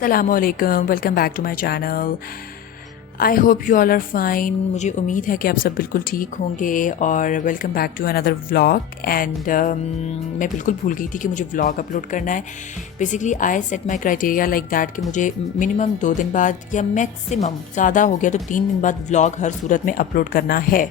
अस्सलामुअलैकुम, welcome back to my channel. I hope you all are fine. मुझे उम्मीद है कि आप सब बिल्कुल ठीक होंगे और welcome back to another vlog. And मैं बिल्कुल भूल गई थी कि मुझे व्लॉग अपलोड करना है। Basically I set my criteria like that कि मुझे मिनिमम 2 दिन बाद या मैक्सिमम ज़्यादा हो गया तो 3 दिन बाद व्लॉग हर सूरत में अपलोड करना है।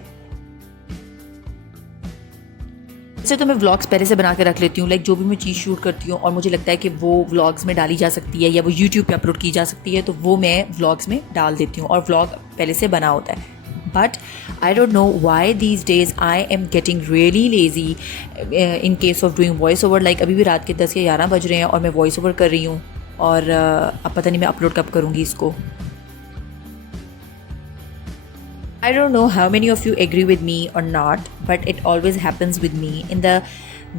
वैसे तो मैं व्लॉग्स पहले से बना के रख लेती हूँ, लाइक जो भी मैं चीज़ शूट करती हूँ और मुझे लगता है कि वो व्लॉग्स में डाली जा सकती है या वो यूट्यूब पे अपलोड की जा सकती है तो वो मैं व्लॉग्स में डाल देती हूँ और व्लॉग पहले से बना होता है। But I don't know why these days I am getting really lazy in case of doing voice over. Like अभी भी रात के 10 या 11 बज रहे हैं और मैं वॉइस ओवर कर रही हूँ और अब पता नहीं मैं अपलोड कब करूँगी इसको। I don't know how many of you agree with me or not, but it always happens with me. In the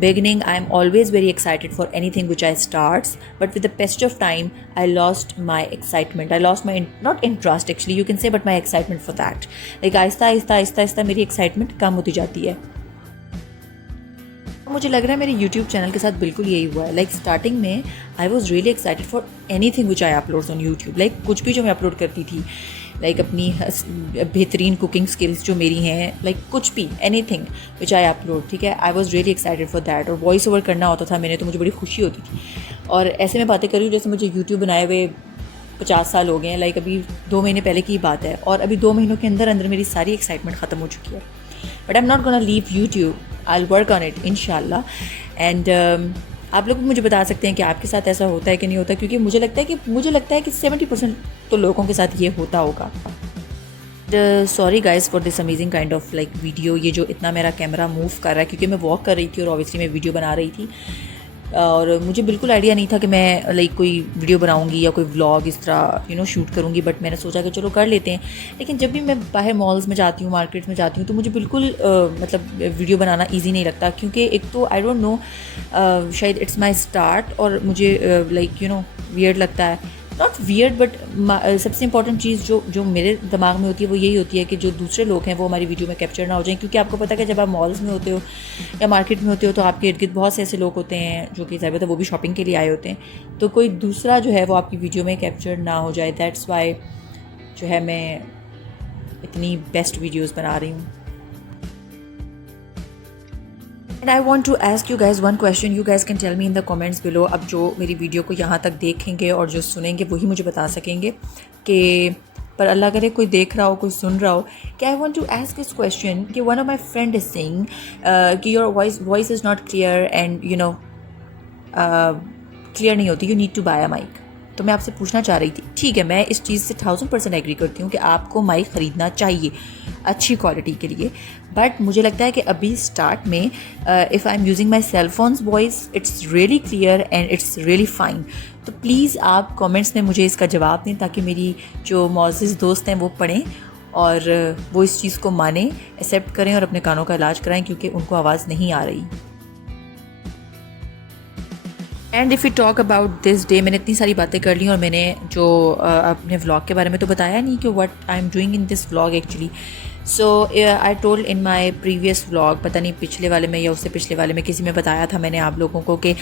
beginning, I'm always very excited for anything which I starts, but with the passage of time, I lost my excitement. I lost my not interest actually, you can say, but my excitement for that. Like आहिस्ता मेरी excitement कम होती जाती है। मुझे लग रहा है मेरे YouTube चैनल के साथ बिल्कुल यही हुआ है। लाइक स्टार्टिंग में I was really excited for anything which I upload on YouTube. Like कुछ भी जो मैं अपलोड करती थी, लाइक अपनी बेहतरीन कुकिंग स्किल्स जो मेरी हैं, लाइक कुछ भी एनीथिंग विच आई अपलोड, ठीक है, I was really excited for that. और वॉइस ओवर करना होता था मैंने तो मुझे बड़ी खुशी होती थी। और ऐसे में बातें कर रही हूँ जैसे मुझे यूट्यूब बनाए हुए 50 साल हो गए हैं। लाइक अभी 2 महीने पहले की बात है और अभी 2 महीनों के अंदर अंदर मेरी सारी एक्साइटमेंट ख़त्म हो चुकी है। But I am not gonna leave YouTube, I will work on it इंशाल्लाह। एंड आप लोग मुझे बता सकते हैं कि आपके साथ ऐसा होता है कि नहीं होता, क्योंकि मुझे लगता है कि 70% तो लोगों के साथ ये होता होगा। Sorry guys for this amazing kind of like video. ये जो इतना मेरा कैमरा मूव कर रहा है क्योंकि मैं वॉक कर रही थी और ऑब्वियसली मैं वीडियो बना रही थी और मुझे बिल्कुल आइडिया नहीं था कि मैं लाइक कोई वीडियो बनाऊंगी या कोई व्लॉग इस तरह शूट करूंगी। बट मैंने सोचा कि चलो कर लेते हैं। लेकिन जब भी मैं बाहर मॉल्स में जाती हूँ, मार्केट्स में जाती हूँ, तो मुझे बिल्कुल मतलब वीडियो बनाना ईजी नहीं लगता, क्योंकि एक तो आई डोंट नो शायद इट्स माई स्टार्ट और मुझे लाइक वियर्ड लगता है। नॉट वियर्ड बट सबसे इंपॉर्टेंट चीज़ जो मेरे दिमाग में होती है वो यही होती है कि जो दूसरे लोग हैं वो हमारी वीडियो में कैप्चर ना हो जाएं। क्योंकि आपको पता है कि जब आप मॉल्स में होते हो या मार्केट में होते हो तो आपके इर्द गिर्द बहुत से ऐसे लोग होते हैं जो कि ज़ाहिर है वो भी शॉपिंग के लिए आए होते हैं, तो कोई दूसरा जो है वो आपकी वीडियो में कैप्चर ना हो जाए। दैट्स वाई जो है मैं इतनी बेस्ट वीडियोज़ बना रही हूँ। And I want to ask you guys one question. You guys can tell me in the comments below. अब जो मेरी वीडियो को यहाँ तक देखेंगे और जो सुनेंगे वही मुझे बता सकेंगे कि, पर अल्लाह करे कोई देख रहा हो, कोई सुन रहा हो, कि I want to ask this question कि one of my friend is saying कि your voice is not clear and clear नहीं होती, you need to buy a mic. तो मैं आपसे पूछना चाह रही थी, ठीक है, मैं इस चीज़ से 1000% एग्री करती हूँ कि आपको माइक ख़रीदना चाहिए अच्छी क्वालिटी के लिए। बट मुझे लगता है कि अभी स्टार्ट में if I am using my cell phones voice it's really clear and it's really fine. तो प्लीज़ आप कमेंट्स में मुझे इसका जवाब दें ताकि मेरी जो मौजूद दोस्त हैं वो पढ़ें और वो इस चीज़ को मानें, एक्सेप्ट करें और अपने कानों का इलाज कराएं, क्योंकि उनको आवाज़ नहीं आ रही। And if you talk about this day, मैंने इतनी सारी बातें कर ली और मैंने जो अपने व्लॉग के बारे में तो बताया नहीं कि what I am doing in this vlog actually. So I told in my previous vlog, पता नहीं पिछले वाले में या उससे पिछले वाले में किसी में बताया था मैंने आप लोगों को कि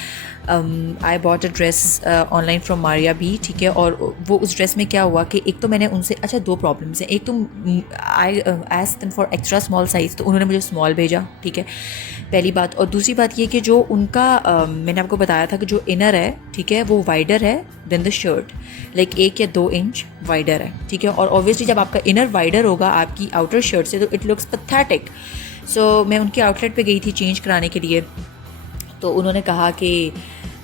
I bought a dress online from Maria भी, ठीक है। और वो उस ड्रेस में क्या हुआ कि एक तो मैंने उनसे, अच्छा 2 प्रॉब्लम्स हैं। एक तो I asked them for extra small size, तो उन्होंने मुझे स्मॉल भेजा, ठीक है, पहली बात। और दूसरी बात ये कि जो उनका मैंने आपको बताया था कि जो इनर है, ठीक है, वो वाइडर है देन द शर्ट, लाइक 1 या 2 इंच वाइडर है, ठीक है। और ऑब्वियसली जब आपका इनर वाइडर होगा आपकी आउटर शर्ट से तो इट लुक्स पैथेटिक। सो मैं उनके आउटलेट पे गई थी चेंज कराने के लिए, तो उन्होंने कहा कि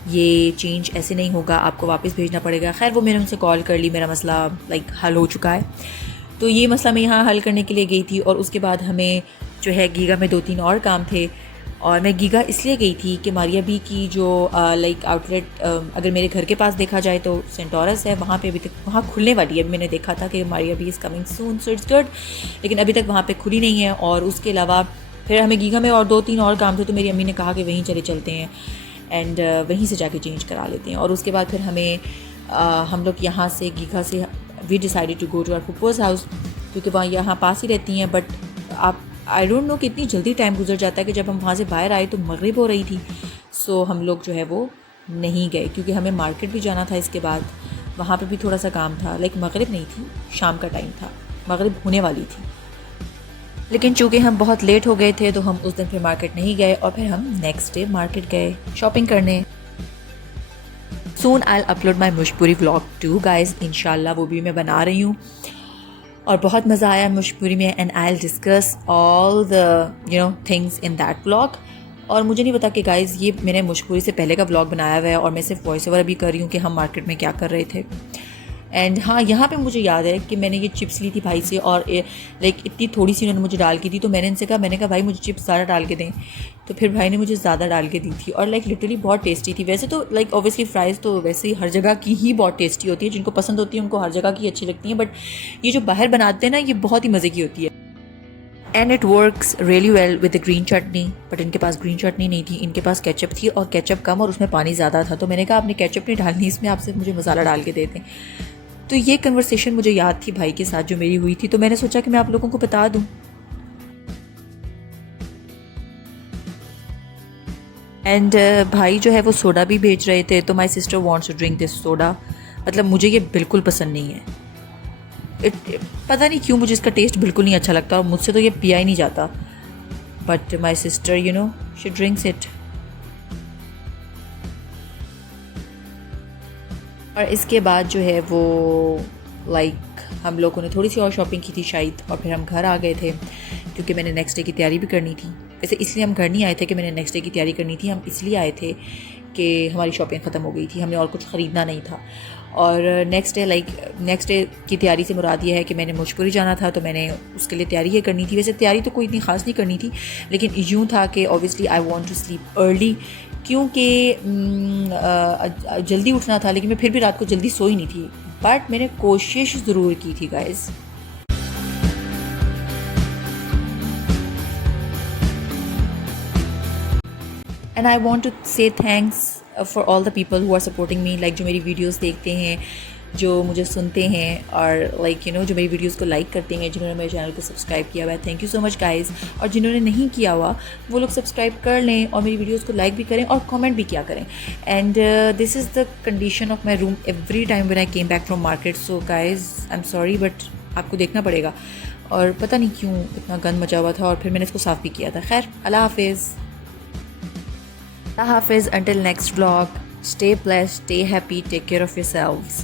ये चेंज ऐसे नहीं होगा, आपको वापस भेजना पड़ेगा। खैर वो मैंने उनसे कॉल कर ली, मेरा मसला लाइक हल हो चुका है। तो ये मसला मैं यहाँ हल करने के लिए गई थी और उसके बाद हमें जो है गीगा में 2-3 और काम थे। और मैं गीगा इसलिए गई थी कि मारिया बी की जो लाइक आउटलेट अगर मेरे घर के पास देखा जाए तो सेंटोरस है, वहाँ पे अभी तक वहाँ खुलने वाली है। मैंने देखा था कि Maria B is coming soon, so it's good, लेकिन अभी तक वहाँ पे खुली नहीं है। और उसके अलावा फिर हमें गीगा में और 2-3 और काम थे, तो मेरी अम्मी ने कहा कि वहीं चलते हैं एंड वहीं से जाके चेंज करा लेते हैं। और उसके बाद फिर हमें हम लोग यहाँ से गीगा से we decided to go to our फूफोज़ हाउस, क्योंकि वहाँ यहाँ पास ही रहती हैं। बट आप आई डोंट नो कितनी जल्दी टाइम गुजर जाता है कि जब हम वहाँ से बाहर आए तो मगरिब हो रही थी। सो हम लोग जो है वो नहीं गए क्योंकि हमें मार्केट भी जाना था इसके बाद। वहाँ पे भी थोड़ा सा काम था, लाइक मगरिब नहीं थी, शाम का टाइम था, मगरिब होने वाली थी। लेकिन चूँकि हम बहुत लेट हो गए थे तो हम उस दिन फिर मार्केट नहीं गए और फिर हम नेक्स्ट डे मार्केट गए शॉपिंग करने। सून आई अपलोड माई मुशपुरी व्लॉग टू गाइज, इंशाल्लाह वो भी मैं बना रही हूँ और बहुत मज़ा आया मुशपुरी में and I discuss all the things in that vlog. और मुझे नहीं पता कि गाइज़ ये मैंने मुशपुरी से पहले का व्लॉग बनाया हुआ है और मैं सिर्फ वॉइस ओवर भी कर रही हूँ कि हम मार्केट में क्या कर रहे थे। एंड हाँ, यहाँ पे मुझे याद है कि मैंने ये चिप्स ली थी भाई से और लाइक इतनी थोड़ी सी उन्होंने मुझे डाल के दी, तो मैंने इनसे कहा, मैंने कहा भाई मुझे चिप्स ज़्यादा डाल के दें, तो फिर भाई ने मुझे ज़्यादा डाल के दी थी और लाइक लिटरली बहुत टेस्टी थी। वैसे तो लाइक ऑब्वियसली फ्राइज़ तो वैसे ही हर जगह की ही बहुत टेस्टी होती है, जिनको पसंद होती है उनको हर जगह की अच्छी लगती है, बट ये जो बाहर बनाते हैं ना ये बहुत ही मज़े की होती है। And it works really well with the green chutney, but इनके पास ग्रीन चटनी नहीं थी, इनके पास केचप थी और केचप कम और उसमें पानी ज़्यादा था, तो मैंने कहा आपने केचप नहीं डालनी, इसमें आपसे मुझे मसाला डाल के दे दें। तो ये कन्वर्सेशन मुझे याद थी भाई के साथ जो मेरी हुई थी, तो मैंने सोचा कि मैं आप लोगों को बता दूं। एंड भाई जो है वो सोडा भी बेच रहे थे, तो my sister wants to drink this soda. मतलब मुझे ये बिल्कुल पसंद नहीं है, पता नहीं क्यों मुझे इसका टेस्ट बिल्कुल नहीं अच्छा लगता और मुझसे तो ये पिया ही नहीं जाता, but my sister she drinks it. और इसके बाद जो है वो लाइक हम लोगों ने थोड़ी सी और शॉपिंग की थी शायद, और फिर हम घर आ गए थे क्योंकि मैंने नेक्स्ट डे की तैयारी भी करनी थी। वैसे इसलिए हम घर नहीं आए थे कि मैंने नेक्स्ट डे की तैयारी करनी थी, हम इसलिए आए थे कि हमारी शॉपिंग ख़त्म हो गई थी, हमने और कुछ ख़रीदना नहीं था। और नेक्स्ट डे की तैयारी से मुराद ये है कि मैंने मुशपुरी जाना था, तो मैंने उसके लिए तैयारी ये करनी थी। वैसे तैयारी तो कोई इतनी ख़ास नहीं करनी थी, लेकिन यूँ था कि obviously I want to sleep early, क्योंकि जल्दी उठना था, लेकिन मैं फिर भी रात को जल्दी सोई नहीं थी, बट मैंने कोशिश ज़रूर की थी guys. And I want to say thanks for all the people who are supporting me, like जो मेरी वीडियोज़ देखते हैं, जो मुझे सुनते हैं और लाइक जो मेरी वीडियोस को लाइक करते हैं, जिन्होंने मेरे चैनल को सब्सक्राइब किया हुआ है, thank you so much guys. और जिन्होंने नहीं किया हुआ वो लोग सब्सक्राइब कर लें और मेरी वीडियोस को लाइक भी करें और कमेंट भी किया करें। And this is the condition of my room every time when I came back from market. So guys I am sorry, but आपको देखना पड़ेगा। और पता नहीं क्यों इतना गंद मचा हुआ था और फिर मैंने इसको साफ़ भी किया था। खैर, अल्लाह हाफिज़, अल्लाह हाफिज़, until next vlog, stay blessed, stay happy, take care of yourselves.